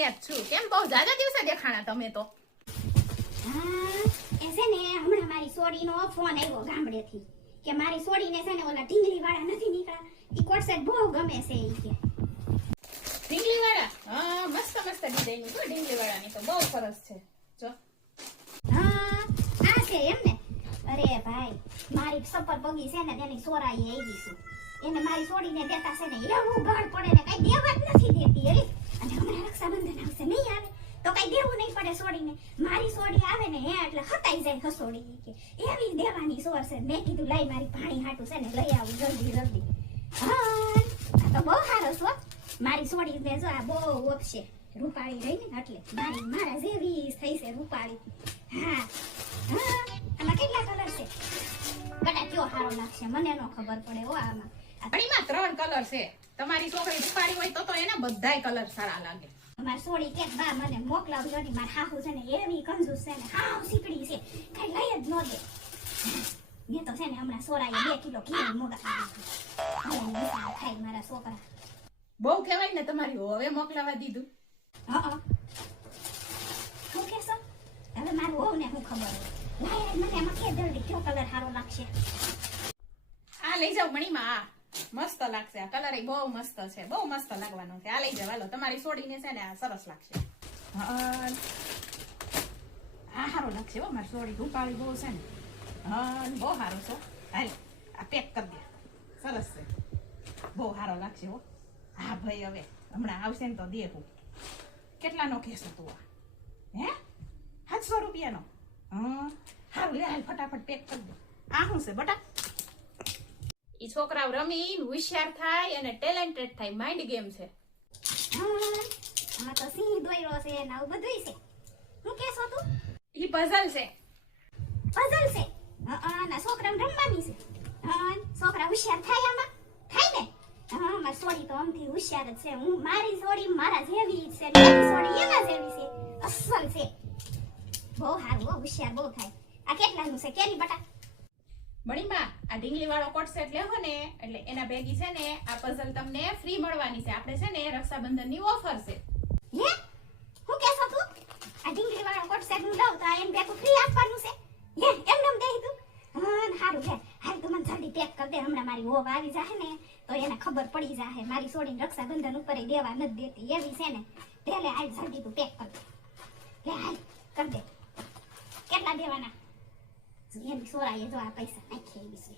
અહીંયા જ છું. કેમ બહુ જાજા દિવસે દેખાણા તમે તો? એ છે ને હમણાં મારી સોડીનો ફોન આવ્યો ગામડેથી કે મારી સોડીને છે ને ઓલા ઢીંગલી વાળા નથી નીકળ્યા ઈ કોટ સેટ બહુ ગમે છે ઈ કે ઢીંગલી વાળા. હા, મસ્ત મસ્ત ડિઝાઇન ની તો ઢીંગલી વાળાની તો બહુ સરસ છે. જો આ છે એમ ને. અરે ભાઈ મારી સપર પગી છે ને તેની સોરાઈ આવી છું એને મારી સોડીને દેતા છે ને એવું ગળ પડે ને કઈ દેવા જ નથી દેતી એલી. અને હમણાં રક્ષાબંધન આવશે નહીં આવે તો કઈ દેવું નહીં પડે સોડીને. મારી સોડી આવે ને હે એટલે હતાઈ જાય ખસોડી કે એવી દેવાની સોર છે. મેં કીધું લઈ મારી ભાણી હાટું છે ને લઈ આવું જલ્દી જલ્દી. હા આ તો બહુ સારો છો મારી સોડી ને જો આ બહુ ઓપશે રૂપાળી રહી ને એટલે મારા જેવી થઈ છે રૂપાળી. હા હા આમાં કેટલા કલર છે બટા કયો સારો લાગશે મને નો ખબર પડે હો. આમાં આમાં 3 કલર છે. તમારી છોકરી રૂપાળી હોય તો એના બધાય કલર સારા લાગે. અમાર સોડી કે બા મને મોકલાવજો ની માર હાહુ છે ને એવી કંજૂસ છે ને હાવ સીકડી છે કઈ લઈ જ ન દે. મેં તો છે ને હમણાં સોરાએ 2 કિલો ઘી મોકલાવી દીધું ખાઈ મારા છોકરા. બહુ કહેવાય ને તમારી હવે મોકલાવા દીધું. શું કેસો હવે મારું હોવ ને હું ખબર લાય મને એમાં કે જલ્દી કયો કલર સારો લાગશે. આ લઈ જાવ મણીમાં. આ મસ્ત લાગશે. આ કલર એ બહુ મસ્ત છે. બહુ મસ્ત લાગવાનો છે. આ લઈ જાવ હાલો. તમારી સોડીને છે ને આ સરસ લાગશે. આ સારો લાગશે હો. મારી સોડી રૂપાળી બહુ છે ને. બહુ સારો છે. હાલ આ પેક કરી દે. સરસ છે. બહુ સારો લાગશે હો. હા ભાઈ હવે હમણાં આવશે ને તો દેવું. કેટલાનો કેસો તું આ? હે 700 રૂપિયાનો? સારું લે હાલ ફટાફટ પેક કરી દે. આ શું છે બટા? ઈ છોકરાઓ રમી હોશિયાર થાય અને ટેલેન્ટેડ થાય. માઇન્ડ ગેમ છે. આમાં તો સિંહ દોયરો છે ને આવું બધું છે. શું કેસો તું? ઈ પઝલ છે. પઝલ છે? ના છોકરા રમવાની છે. છોકરા હોશિયાર થાય આમાં? થાય ને? મારી સોડી તો આમથી હોશિયાર જ છે. હું મારી સોડી મારા જેવી છે. મારી સોડી એના જેવી છે. અસલ છે. બહુ સારું બહુ હોશિયાર બહુ થાય. આ કેટલાનું છે કેરી બટા? મણીમાં આ ઢીંગલી વાળો કોટ સેટ લેવો ને એટલે એના ભેગી છે ને આ પઝલ તમને ફ્રી મળવાની છે. આપણે છે ને રક્ષાબંધનની ઓફર છે. હે હું કેસો તું? આ ઢીંગલી વાળો કોટ સેટ હું લઉં તો એમ ભેગું ફ્રી આપવાનું છે? હે એમ નમ દે તું? સારું લે હાલ તું મને જલ્દી પેક કર દે. હમણાં મારી હોવ આવી જાહે ને તો એને ખબર પડી જાહે મારી સોડીને રક્ષાબંધન ઉપર દેવા નથી દેતી એવી છે ને. તે લે હાલ જલ્દી તું પેક કર દે. લે હાલ કર દે. કેટલા દેવાના? એની સોરાએ જો આ પૈસા નાખી છે.